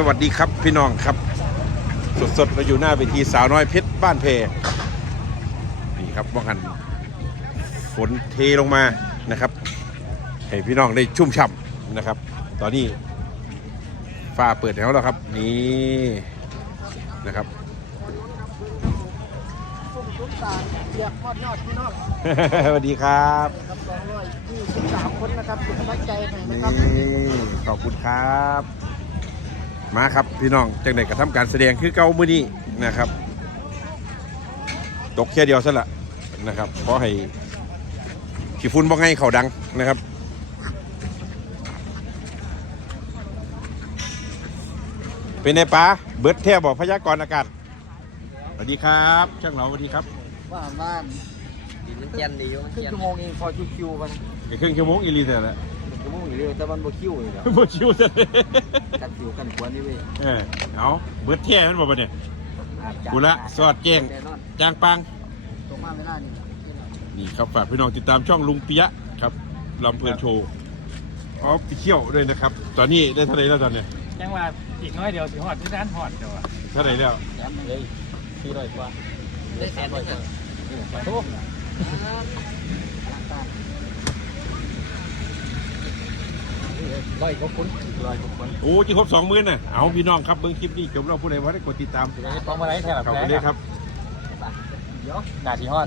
สวัสดีครับพี่น้องครับ สดๆเราอยู่หน้าเวทีสาวน้อยเพชรบ้านเพนี่ครับว่ากันฝนเทลงมานะครับให้พี่น้องได้ชุ่มฉ่ำนะครับ ตอนนี้ฟ้าเปิดแล้วแล้วครับ นี่นะครับสุ่มชุดสารเรียกยอดยอดพี่น้องสวัสดีครับครับสองร้อยยี่สิบสามคนนะครับเป็นกำลังใจให้นะนี่ครับขอบคุณครับ มาครับพี่น้องจังไหนกระทำการแสดงคือเก่ามือนี้นะครับ ตกแค่เดียวซะละนะครับขอให้ขี้ฝุ่นบ่ให้เขาดังนะครับเป็นไงป้าเบิร์ดเทียบอกพยากรณ์อากาศสวัสดีครับช่างเหลาสวัสดีครับว่าบ้านดินมันเจียนดีอยู่มันครึ่งเจียนชั่วโมงเองพอคิวๆมันอีกครึ่งชั่วโมงอีหลีเถอะละหนึ่งชั่วโมงอยู่เดียวแต่มันบ่คิวเลยครับบ่ชิวเถอะกันคิวกัน ควรนี่เว้ยเออเอาเบิร์ดเทียมันบอกว่าเนี่ยกูละสอดแจ้งแน่นอนจางปังตรงมาไม่ได้นี่นี่ครับฝากพี่น้องติดตามช่องลุงปิยะครับลำเพลินโชว์ออฟฟิเชียลด้วยนะครับ ตอนนี้ได้เท่าไหร่แล้วตอนเนี้ยยังว่าอีกน้อยเดียวสิหอดที่ด้านหอดเดียวอะเท่าไหร่แล้วแถมเลยสี่ร้อยกว่าได้แสนหนึ่งอะโอ้ ร้อยกว่าคนร้อยกว่าคนโอ้จีครบสองหมื่นน่ะเอาพี่น้องครับเบิ้งคลิปนี้จบเราผู้ใดว่าได้กดติดตามจะได้ต้องมาไล่แถวเข้าไปเลยครับเดี๋ยวหนาสีหอด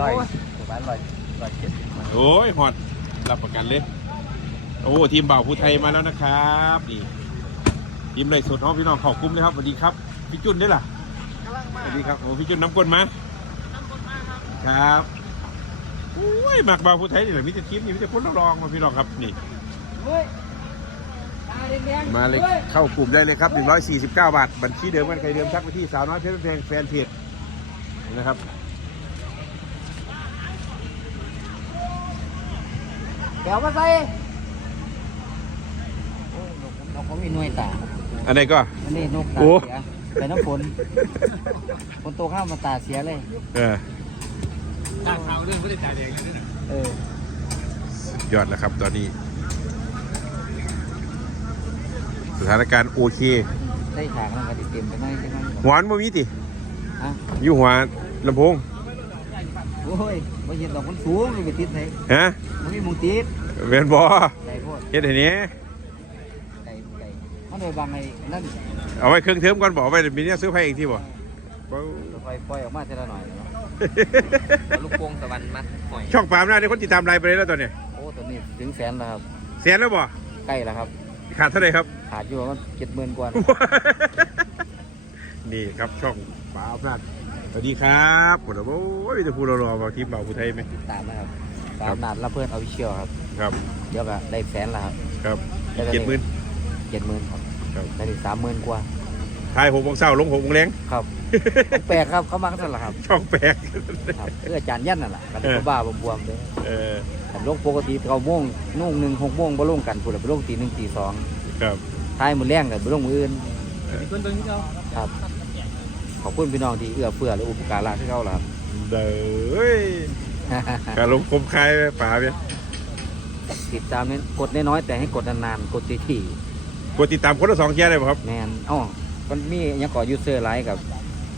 ร้อยประมาณร้อยร้อยเจ็ดสิบมันโอ้ยฮอดรับประกันเลยโอ้ทีมบ่าวผู้ไทยมาแล้วนะครับนี่ทีมไรสดน้องพี่น้องขอบคุ้มนะครับสวัสดีครับพี่จุนได้ล่ะกำลังมาสวัสดีครับโอ้พี่จุนน้ำก้นมาครับ โอ้ยหมักบ่าวผู้ไทยนี่แหละมิจะทีมนี่มิจะพ้นรองมาพี่น้องครับนี่เฮ้ยตาแดงๆมาเลยฮ้เข้ากลุ่มได้เลยครับ 149 บาท บัญชีเดิมกันใครเดิมทักไปที่สาวน้อยเพชรแพงแฟนเพจนะครับเดี๋ยวมาใส่โอ้ยนกนกเขามีหน่วยตาอันไหนก็ อันนี้นกตาโอ้ เสียไปน้ำฝนฝนตกข้ามมาตาเสียเลย เออ ตาขาวเรื่องไม่ได้จ่ายเองเลยนะเออยอดแล้วครับ ตอนนี้ สถานการณ์โอเค ได้ฉากมันก็ติดเต็มไปหน่อยใช่ไหมหวานบ่มีติอะอยู่หัวลำโพงโอ้ยไม่เห็นดอกมันสูงมันไปติดไหนฮะมันมีหมุงติดเวนบอไก่โพดเฮ็ดให้เนี้ยไก่ไก่มันโดยบางไอ้นั่นเอาไว้เครื่องเทอมก่อนบอกไว้เดี๋ยวมีเนี่ยซื้อไพ่อีกทีบ่บ่ไฟปล่อยออกมาทีละหน่อยเนาะเอา ลูกโป่งสวรรค์มาหอยช่องปามหน้าได้คนติดตามไลน์ไปเลยแล้วตอนเนี้ยโอ้ตัวนี้ถึงแสนแล้วครับแสนแล้วบ่ใกล้แล้วครับ ขาดเท่าไหร่ครับ ขาดอยู่ประมาณเจ็ดหมื่นกว่า นี่ครับช่องป๋าอำนาจสวัสดีครับผมโอ้ยจะพูดรอๆมาทีมบ่าวผู้ไทยไหมติดตามนะครับครัตาบมนาดรับเพื่อนเอาวิเชียวครับ ครับเดี๋ยวก็ได้แสนแล้วครับครับเจ็ดหมื่นเจ็ดหมื่นครับครับได้ถึงสามหมื่นกว่าทายหกโมงเช้าลงหกโมงแรงครับ แปลกครับเขามากันละครับช่องแปลกครับเพื่ออาจารย์ยันนั่นแหละกันเออบ้าบวมๆเลยเออแต่ลงปกติเก้าโมงนุ่งหนึ่งหกโมงบ่ลงกันพูดแล้วไปลงตีหนึ่งตีสองครับท้ายมือแรงกันไปลงมืออื่นมีคนตัวนี้เขาครับขอบคุณพี่น้องที่เอื้อเฟื้อและอุปการะที่เขาล่ะครับเด้อการลงคมคายไหมป๋าเนี่ยติดตามนี้กดน้อยๆแต่ให้กดนานๆกดทีกดติดตามคนละสองเทียร์เลยบ่ครับๆแมนอ๋อมันมีอยังก่อยูเซอร์ไลน์กับ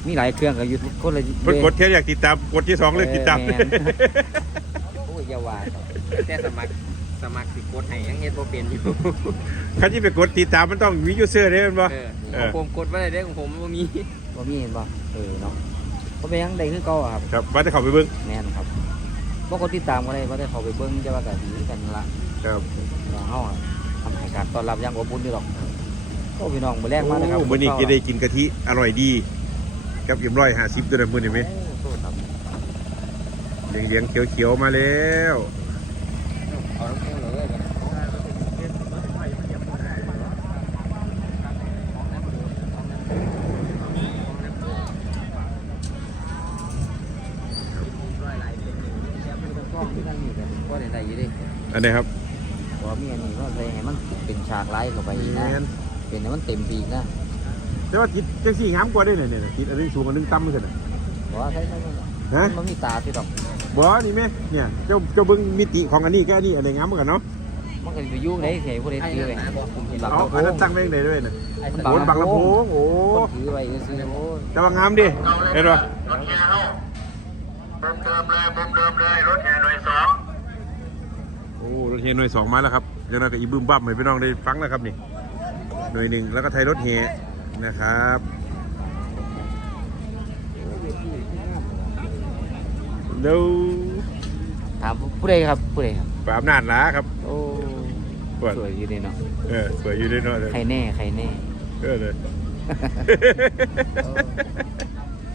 มีหลายเครื่องกับยูคนละเพิ่นกดเทียร์อยากติดตามกดที่สองเลยติดตามเออแม่นโอ้ยอยาวาครับแต่สมัครสมัครสิกดให้ยังเฮ็ดบ่เป็นอยู่คันที่ไปกดติดตามมันต้องมียูเซอร์เนี่ยมันบ่เออเอของอผมกดไว้ได้ของผมบ่มีว่ามีเห็นป่ะเออเนาะเพราะเป็นหยังได้คือเก่าอะครับครับว่าจะเข้าไปเบิ่งแม่นครับบ่กดติดตามก็ได้ว่าได้เขาไปเบิ่งจะว่ากันดีกันละครับน้องเฮาอะทำให้การต้อนรับอย่างอบอุ่นอยู่ดอกโอ้พี่น้องมื้อแรกมาเลยครับโอ้มื้อนี้จะได้กินกะทิอร่อยดี กับเอ็มร้อยห้าสิบตัวนั้นมื้อนี้ไหมโอ้โทษครับเหลียงเหลียงๆเขียวๆมาแล้วเอาลูกโป่งเลยกันก็ที่นั่นนี่กันก็ได้ได้อยู่ดิอันไหนี้ครับเพราะว่ามีอันนี้ก็เลยให้มันเป็นฉากไลท์เข้าไปนะแม่นเป็นให้มันเต็มปีกนะ แต่ว่าติดจังสี่งามกว่าได้เนี่ยเนี่ยติดอันนึงสูงอันนึงต่ำขึ้นน่ะเพราะว่าใช่ใช่ใช่ฮะมันมีตาที่ดอกบ่นี่แม่เนี่ยเจ้าเจ้าเบิ่งมิติของอันนี้กับอันนี้อันไหนงามกว่ากันเนาะมันก็ไปยุ่งได้เสียผู้ใดซื้อไปบักเอาลำโพอันนั้นงตั้งไว้ไหนด้วยน่ะมันโอ้บักลำโพงโอ้คนถือไว้ซื้อโอ้ยแต่ว่างามดิเห็นป่ะรถแห่เข้าบุมเดิมเลยบุมเดิมเลยรถแห่หน่วยสองโอ้รถเฮหน่วยสองมาแล้วครับเดี๋ยวเราก็อีบึ้มบั้มให้พี่น้องได้ฟังแล้วครับนี่หน่วยหนึ่งแล้วก็ไทยรถเฮ นะครับเดี๋ยวถามผู้ใดครับผู้ใดครับปราบนาจล้าครับโอ้เปิดสวยอยู่ดีเนาะเออสวยอยู่ด้วยเนาะใครแน่ใครแน่เออเลย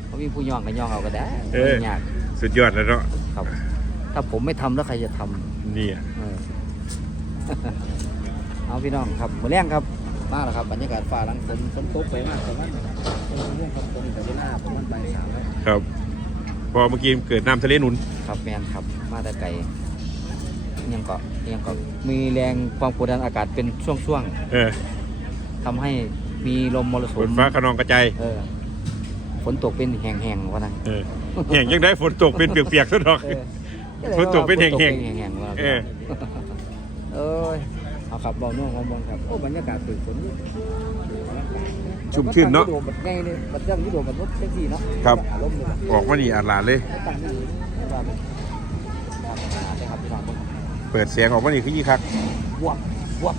เขามีผู้ย่องก็ย่องเอาก็ได้เออไม่ยากสุดยอดแล้วเนาะครับ ถ้าผมไม่ทำแล้วใครจะทำนี่อะเออ เอาพี่น้องครับมือแรงครับ มาแล้วครับบรรยากาศฟ้าหลังฝนฝนตกไปมากประมาณเป็นเรื่องครับฝนแต่เวลาประมาณบ่ายสามแล้วครับพอเมื่อกี้เกิดน้ำทะเลหนุนครับแมนครับมาแต่ไกลยังก็ยังก็มีแรงความกดดันอากาศเป็นช่วงเออๆทำให้มีลมมรฝสุนมฟ้าขนองกระจายเออฝนตกเป็นแห่งๆวะนะเออแห่งยังได้ฝนตกเป็นเปียกๆซะดอก เออฝนตกเป็นแห่งๆฝตกเป็นแห่งๆวะเออ เอ้ย เอาครับเบาน่วงเอามองครับโอ้บรรยากาศสวยฝนนี่ชุ่มชื่นเนาะบัดบัดง่ายเลยบัดย่ำยุโรปบัดรถแท็กซี่เนาะครับ อารมณ์เลยออกมานี่อาดหลาดเลยไม่ต่างกันเลยไม่ว่าแบบครับได้ครับพี่น้องเปิดเสียงออกมานี่คือยี่คักบวบบวบ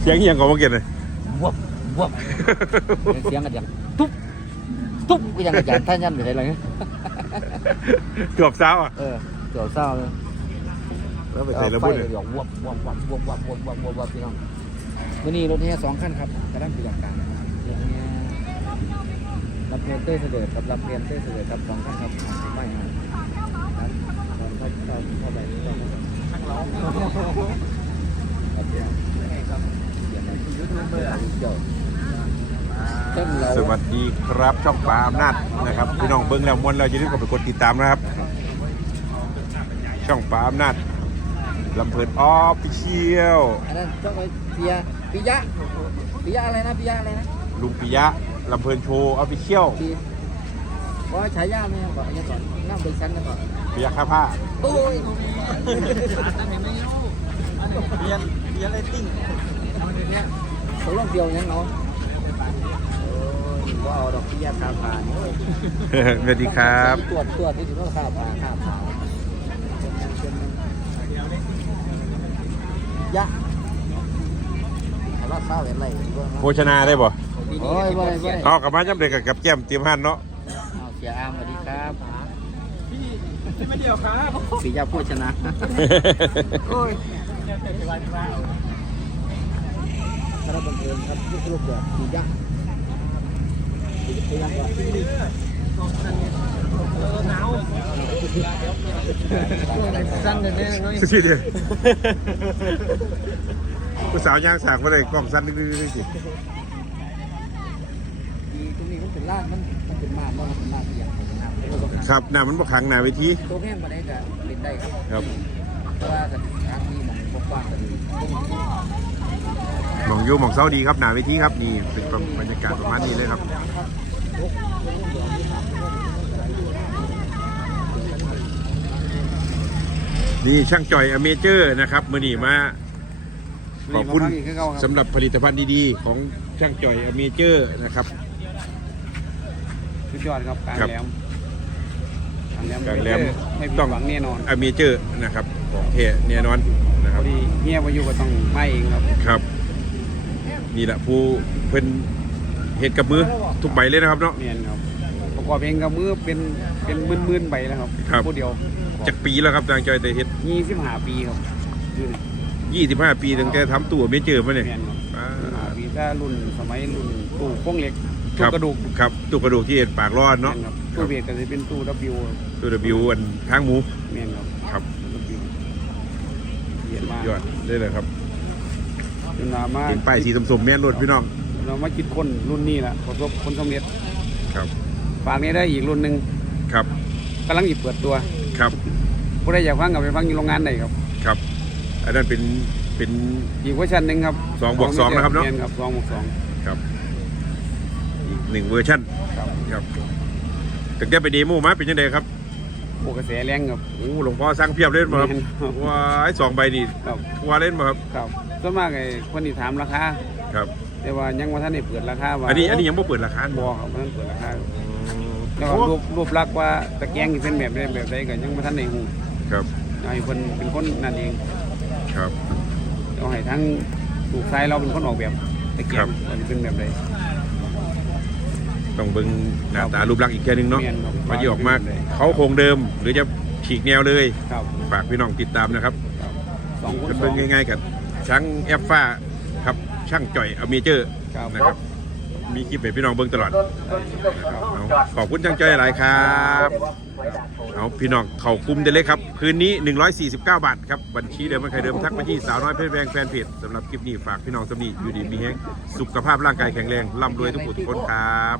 เสียงอิหยังของเมื่อกี้เลย บวบบวบเสียงกันอย่างตุ๊บตุ๊บก็ยังกระจายท่านยันหรืออะไรเงี้ย เกือบเช้าอะ เออเกี่ยวเศร้าเลย แล้วไปใส่ระไฟเบิดเลยเดี๋ยวบวบบวบบวบบวบบวบบวบบวบบวบบวบพี่น้องวันนี้รถแห่สองคันครับกระดั้งปีกกลางนะครับรถแห่รับเรียนเต้ยเสด็จกับรับเรียนเต้ยเสด็จครับสองคันครับไม่มาครับตอนเข้าเข้าเข้าไปนี่เราทั้งเราครับเดี๋ยวครับเดี๋ยวนะยูทูบเบอร์เดี๋ยวเต้นเราสวัสดีครับช่องปลาอำนาจนะครับพี่น้องเบิ้งแล้วมวนเราจะรีบกดไปกดติดตามนะครับ ช่องปลาอำนาจ ลำเพลินออฟฟิเชียลอันนั้นต้องไปปิยะปิยะปิยะอะไรนะปิยะอะไรนะลุงปิยะลำเพลินโชว์ออฟฟิเชียลปีว่าฉายาเนี่ยบอกอันนี้ก่อนนั่งบริษัทนะก่อนปิยะข้าผ้าโอ้ยเรียนเรียนไรติ้งตกลงเดียวยังเนาะโอ้ยว่าเอาดอกปิยะคาผ่านโอ้ยสวัสดีครับ ตรวจตรวจที่สุดก็คาผ่าคาผ่า ยะแต่ว่าข้าวเป็นไรเบื้องหลังโภชนาได้บ่โอ้ยบ่ได้บ่ได้เอากลับมาจำเด็กกับแก้มเตรียมหันเนาะเอาเสียอามสวัสดีครับที่ไม่เดียวครับปิยะโภชนะโอ้ยพระบังเอิญครับลูกลูกเดือดปียักษ์ปียักษ์ก่อนหนาว สั้นแน่เลยสุดเดียวผู้สาวย่างสากมาเลยกล้องสั้นนิดๆสิปีตรงนี้มันเป็นลาดมันมันเป็นมาดมันเป็นมาดปียักษ์เป็นน้ำเป็นลูกครับหน้ามันบ่ขังหน้าเวทีตัวแม่มาได้ก็เล่นได้ครับครับว่ากันทางนี้มันกว้างกันดีหมองอยู่มองเศร้าดีครับหน้าเวทีครับนี่เป็นบรรยากาศประมาณนี้เลยครับ นี่ช่างจ่อยอเมเจอร์นะครับมือนี้มาขอบคุณสำหรับผลิตภัณฑ์ดีๆ ของช่างจ่อยอเมเจอร์นะครับสุดยอดครับการครับแหลมการแหลมการแหลมไม่ผิดต้องหวังแน่นอนอเมเจอร์นะครับของเทแน่นอนนะคพรัอบดีเงียบวาอยุก็ต้องไม่เองครับครับ นี่แหละผู้เพิ่นเฮ็ดกับมือทุกใบเลยนะครับเนาะเนียนครับประกอบเองกับมือเป็นเป็นหมื่นๆใบแล้วครับครับผู้เดียว จากปีแล้วครับทางจอยแต่เฮ็ดยี่สิบห้าปีครับอยู่นี่25ปีตั้งแต่ทำตู้อเมเจอร์มาเนี่ยเนียนครับอ่ายี่สิบห้าปีถ้ารุ่นสมัยรุ่นตู้โป้งเหล็กคตู้รับกระดูกครับตู้กระดูกที่เห็นปากรอดเนาะแม่ครับครัตู้บเบียดก็จะเป็นตู้ W ครับตู้ W อันทางหมูเนียนครับครับ W เยียดมากยอดได้เลยครับจนมามาเห็นป้ายสีสมๆแม่นรถพี่น้องเรามาคิดคนรุ่นนี้แหละประสบผลสำเร็จครับฝากนี้ได้อีกรุ่นหนึ่งครับกำลังหยิบเปิดตัว ครับ ผู้ใดอยากฟังกับไปฟังอยู่โรงงานไหนครับ ครับ อันนั้นเป็นเป็น อีกเวอร์ชันหนึ่งครับสองบวกสองนะครับเนอะยครับสองบวกสองครับอีกหนึ่งเวอร์ชันครับครับตั้งแต่ไปเดโมมาเป็นยังไงครับโอ้กระแสแรงครับ โอ้หลวงพ่อสั่งเพียบเล่นบ่ครับแม่นครับ ว้ายสองใบนี่ครับทัวเล่นบ่ครับครับส่วนมากไอ้คนที่ถามราคา ครับ แต่ว่ายังว่าท่านได้เปิดราคาว่าอันนี้อันนี้ยังไม่เปิดราคาบ่ครับบ่ท่านเปิดราคาอืม แล้วก็รูปรูปลักษณ์ว่าตะแกรงที่เป็นแบบใดแบบใดก็ยังบ่ท่านได้ฮู้ครับให้เพิ่นเป็นคนนั่นเองครับเอาให้ทั้งลูกชายเราเป็นคนออกแบบตะแกรครังบมันเป็นแบบใดต้องเบิ่งหน้าตารูปลักษณ์อีกแค่นึงเนาะแม่นครับว่าจะออกมาเขาโครงเดิม หรือจะฉีกแนวเลย ครับฝากพี่น้องติดตามนะครับครับสองคนจะสอเบิ่งงง่ายๆกับช่างแอฟฟ้าครับช่างจ่อยอเมเจอร์ครับนะครับ มีคลิปให้พี่น้องเบิ่งตลอดเขอาขอบคุณจังใจหลายครับเอาพี่น้องเข่าคุมได้เลยครับ คืนนี้ 149 บาทครับ บัญชีเดิมมันใครเดิมทักมาที่สาวน้อยเพชรแวงแฟนเพจสำหรับคลิปนี้ฝากพี่น้องสำนีอยู่ดีมีแห้งสุขภาพร่างกายแข็งแรงร่ำรวยทุกผู้ทุกคนครับ